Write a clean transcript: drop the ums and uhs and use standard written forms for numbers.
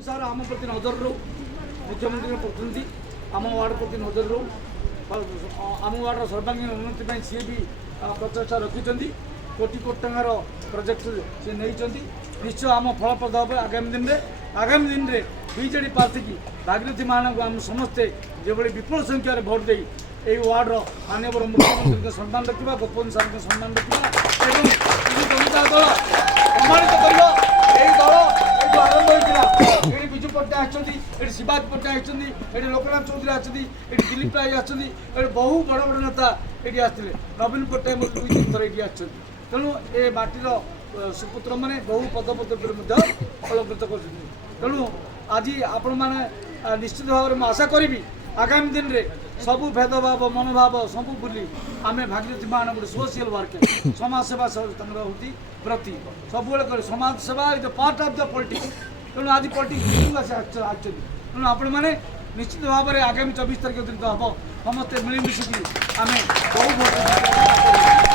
अनुसार आम प्रति नजर रो मुख्यमंत्री प्रतिनिधि आम वार्ड प्रति नजर रो आम वार्ड सर्वांगीण उन्नति सी भी प्रचेषा रखिंट कोटी कोटी टंकार प्रोजेक्ट सी नहीं निश्चय आम फलप्रद हे आगामी दिन में बीजेडी प्रार्थी की भागीरथी मानक आम समस्ते जो विपुल संख्यार भोट दे यही वार्डर माननीय मुख्यमंत्री सम्मान रखा गोपबंधु साहब सम्मान रखा जनता दल प्रमाणित कर दल आरंभ होता ये विजु पट्टनायक ये शिवाजी पट्टनायक ये लोकनाथ चौधरी आछी दिलीप राय आछी बहु बड़ बड़ नेता ये आसते नवीन पट्टनायक दुई तीन थर ये आछी तेणु ए माटीर सुपुत्र मैंने बहु पदपदवी अलंकृत कर तेणु आज आपण मैंने निश्चित भाव में आशा करी आगामी दिन में सबू भेदभाव मनोभाव सबू बुली आम भागीरथी मान गोटे सोशल वर्क समाज सेवा होती व्रती सब समाज सेवा is part of the politics तेणु आज पॉलिटिक्स तेणु आपण मैंने निश्चित भाव में आगामी 24 तारीख दिन तो हम समस्ते मिलमिशिकी आम बहु भोट